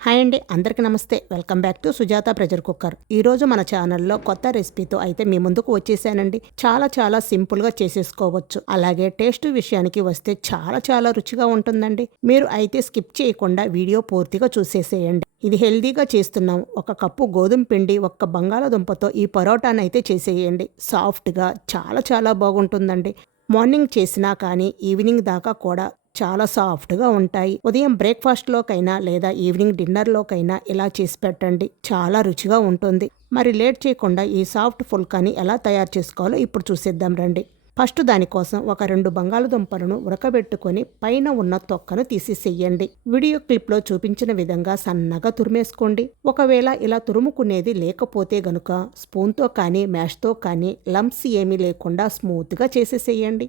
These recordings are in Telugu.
హాయ్ అండి అందరికీ నమస్తే. Welcome back to Sujatha pressure cooker. ఈ రోజు మన ఛానల్లో కొత్త రెసిపీతో అయితే మీ ముందుకు వచ్చేసానండి. చాలా చాలా సింపుల్గా చేసేసుకోవచ్చు. అలాగే టేస్ట్ విషయానికి వస్తే చాలా చాలా రుచిగా ఉంటుందండి. మీరు అయితే స్కిప్ చేయకుండా వీడియో పూర్తిగా చూసేసేయండి. ఇది హెల్దీగా చేస్తున్నాం. ఒక కప్పు గోధుమ పిండి ఒక్క బంగాళాదుంపతో ఈ పరోటాను అయితే చేసేయండి. సాఫ్ట్గా చాలా చాలా బాగుంటుందండి. మార్నింగ్ చేసినా కానీ ఈవినింగ్ దాకా కూడా చాలా సాఫ్ట్గా ఉంటాయి. ఉదయం బ్రేక్ఫాస్ట్లోకైనా లేదా ఈవినింగ్ డిన్నర్లోకైనా ఇలా చేసి పెట్టండి. చాలా రుచిగా ఉంటుంది. మరి లేట్ చేయకుండా ఈ సాఫ్ట్ ఫుల్కాని ఎలా తయారు చేసుకోవాలో ఇప్పుడు చూసేద్దాం రండి. ఫస్ట్ దానికోసం ఒక రెండు బంగాళదుంపలను ఉడకబెట్టుకొని పైన ఉన్న తొక్కను తీసేసేయండి. వీడియో క్లిప్లో చూపించిన విధంగా సన్నగా తురిమేసుకోండి. ఒకవేళ ఇలా తురుముకునేది లేకపోతే గనుక స్పూన్తో కానీ మ్యాష్తో కానీ లంప్స్ ఏమీ లేకుండా స్మూత్గా చేసేసేయండి.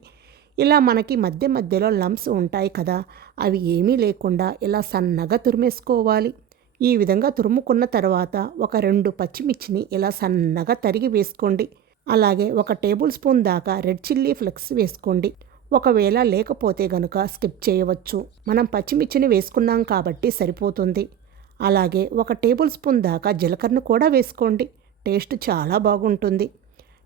ఇలా మనకి మధ్య మధ్యలో లంప్స్ ఉంటాయి కదా అవి ఏమీ లేకుండా ఇలా సన్నగా తురిమేసుకోవాలి. ఈ విధంగా తురుముకున్న తర్వాత ఒక రెండు పచ్చిమిర్చిని ఇలా సన్నగా తరిగి వేసుకోండి. అలాగే ఒక టేబుల్ స్పూన్ దాకా రెడ్ చిల్లీ ఫ్లెక్స్ వేసుకోండి. ఒకవేళ లేకపోతే గనుక స్కిప్ చేయవచ్చు. మనం పచ్చిమిర్చిని వేసుకున్నాం కాబట్టి సరిపోతుంది. అలాగే ఒక టేబుల్ స్పూన్ దాకా జీలకర్ర కూడా వేసుకోండి. టేస్ట్ చాలా బాగుంటుంది.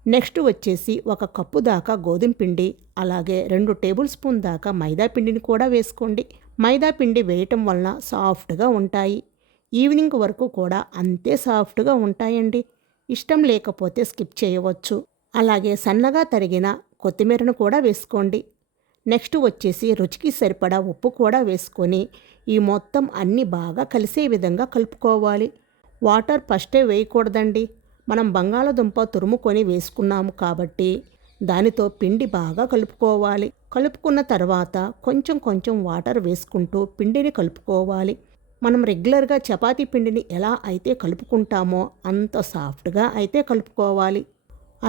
నెక్స్ట్ వచ్చేసి ఒక కప్పు దాకా గోధుమ పిండి అలాగే రెండు టేబుల్ స్పూన్ దాకా మైదా పిండిని కూడా వేసుకోండి. మైదా పిండి వేయటం వలన సాఫ్ట్గా ఉంటాయి. ఈవినింగ్ వరకు కూడా అంతే సాఫ్ట్గా ఉంటాయండి. ఇష్టం లేకపోతే స్కిప్ చేయవచ్చు. అలాగే సన్నగా తరిగిన కొత్తిమీరను కూడా వేసుకోండి. నెక్స్ట్ వచ్చేసి రుచికి సరిపడా ఉప్పు కూడా వేసుకొని ఈ మొత్తం అన్నీ బాగా కలిసే విధంగా కలుపుకోవాలి. వాటర్ ఫస్టే వేయకూడదండి. మనం బంగాళదుంప తురుముకొని వేసుకున్నాము కాబట్టి దానితో పిండి బాగా కలుపుకోవాలి. కలుపుకున్న తర్వాత కొంచెం కొంచెం వాటర్ వేసుకుంటూ పిండిని కలుపుకోవాలి. మనం రెగ్యులర్గా చపాతీ పిండిని ఎలా అయితే కలుపుకుంటామో అంత సాఫ్ట్గా అయితే కలుపుకోవాలి.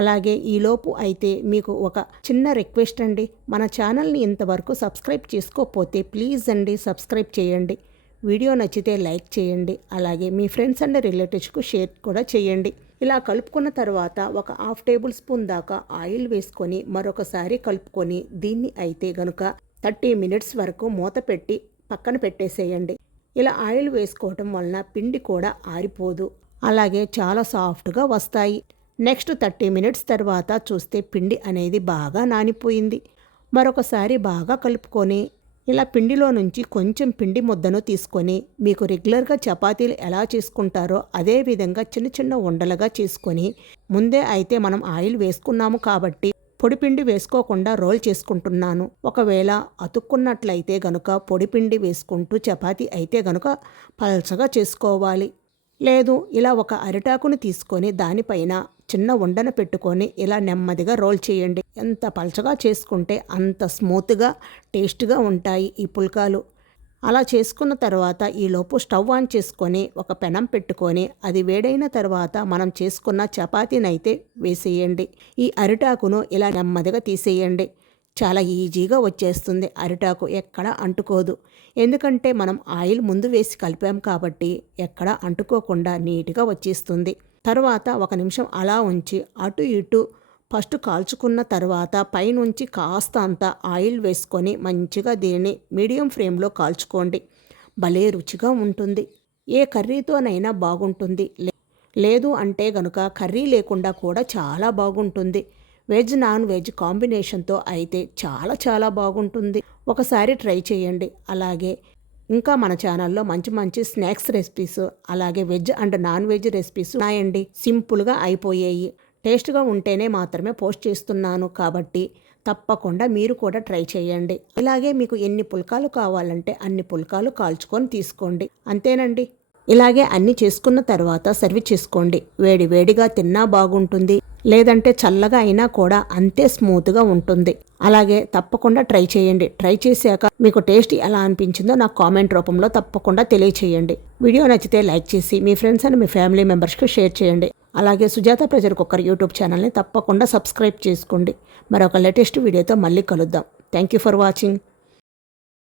అలాగే ఈలోపు అయితే మీకు ఒక చిన్న రిక్వెస్ట్ అండి. మన ఛానల్ని ఇంతవరకు సబ్స్క్రైబ్ చేసుకోకపోతే ప్లీజ్ అండి సబ్స్క్రైబ్ చేయండి. వీడియో నచ్చితే లైక్ చేయండి. అలాగే మీ ఫ్రెండ్స్ అండ్ రిలేటివ్స్కు షేర్ కూడా చేయండి. ఇలా కలుపుకున్న తర్వాత ఒక హాఫ్ టేబుల్ స్పూన్ దాకా ఆయిల్ వేసుకొని మరొకసారి కలుపుకొని దీన్ని అయితే గనుక థర్టీ మినిట్స్ వరకు మూత పెట్టి పక్కన పెట్టేసేయండి. ఇలా ఆయిల్ వేసుకోవటం వలన పిండి కూడా ఆరిపోదు. అలాగే చాలా సాఫ్ట్గా వస్తాయి. నెక్స్ట్ థర్టీ మినిట్స్ తర్వాత చూస్తే పిండి అనేది బాగా నానిపోయింది. మరొకసారి బాగా కలుపుకొని ఇలా పిండిలో నుంచి కొంచెం పిండి ముద్దను తీసుకొని మీకు రెగ్యులర్గా చపాతీలు ఎలా చేసుకుంటారో అదే విధంగా చిన్న చిన్న ఉండలుగా చేసుకొని ముందే అయితే మనం ఆయిల్ వేసుకున్నాము కాబట్టి పొడిపిండి వేసుకోకుండా రోల్ చేసుకుంటున్నాను. ఒకవేళ అతుక్కున్నట్లయితే గనుక పొడిపిండి వేసుకుంటూ చపాతీ అయితే గనుక పల్చగా చేసుకోవాలి. లేదు ఇలా ఒక అరిటాకును తీసుకొని దానిపైన చిన్న ఉండను పెట్టుకొని ఇలా నెమ్మదిగా రోల్ చేయండి. ఎంత పలచగా చేసుకుంటే అంత స్మూత్గా టేస్ట్గా ఉంటాయి ఈ పుల్కాలు. అలా చేసుకున్న తర్వాత ఈలోపు స్టవ్ ఆన్ చేసుకొని ఒక పెనం పెట్టుకొని అది వేడైన తర్వాత మనం చేసుకున్న చపాతీనైతే వేసేయండి. ఈ అరిటాకును ఇలా నెమ్మదిగా తీసేయండి. చాలా ఈజీగా వచ్చేస్తుంది. అరిటాకు ఎక్కడ అంటుకోదు. ఎందుకంటే మనం ఆయిల్ ముందు వేసి కలిపాం కాబట్టి ఎక్కడ అంటుకోకుండా నీట్గా వచ్చేస్తుంది. తర్వాత ఒక నిమిషం అలా ఉంచి అటు ఇటు ఫస్ట్ కాల్చుకున్న తర్వాత పైనుంచి కాస్త అంత ఆయిల్ వేసుకొని మంచిగా దీనిని మీడియం ఫ్లేమ్లో కాల్చుకోండి. భలే రుచిగా ఉంటుంది. ఏ కర్రీతోనైనా బాగుంటుంది. లేదు అంటే గనుక కర్రీ లేకుండా కూడా చాలా బాగుంటుంది. వెజ్ నాన్ వెజ్ కాంబినేషన్తో అయితే చాలా చాలా బాగుంటుంది. ఒకసారి ట్రై చేయండి. అలాగే ఇంకా మన ఛానల్లో మంచి మంచి స్నాక్స్ రెసిపీస్ అలాగే veg and non veg recipes ఉన్నాయండి. సింపుల్గా అయిపోయాయి. టేస్ట్గా ఉంటేనే మాత్రమే పోస్ట్ చేస్తున్నాను కాబట్టి తప్పకుండా మీరు కూడా ట్రై చేయండి. ఇలాగే మీకు ఎన్ని పుల్కాలు కావాలంటే అన్ని పుల్కాలు కాల్చుకొని తీసుకోండి. అంతేనండి. ఇలాగే అన్ని చేసుకున్న తర్వాత సర్వ్ చేసుకోండి. వేడి వేడిగా తిన్నా బాగుంటుంది. లేదంటే చల్లగా అయినా కూడా అంతే స్మూత్గా ఉంటుంది. అలాగే తప్పకుండా ట్రై చేయండి. ట్రై చేశాక మీకు టేస్ట్ ఎలా అనిపించిందో నాకు కామెంట్ రూపంలో తప్పకుండా తెలియచేయండి. వీడియో నచ్చితే లైక్ చేసి మీ ఫ్రెండ్స్ అండ్ మీ ఫ్యామిలీ మెంబర్స్కి షేర్ చేయండి. అలాగే సుజాత ప్రజర్ కుక్కర్ యూట్యూబ్ ఛానల్ని తప్పకుండా సబ్స్క్రైబ్ చేసుకోండి. మరొక లేటెస్ట్ వీడియోతో మళ్ళీ కలుద్దాం. Thank you for watching.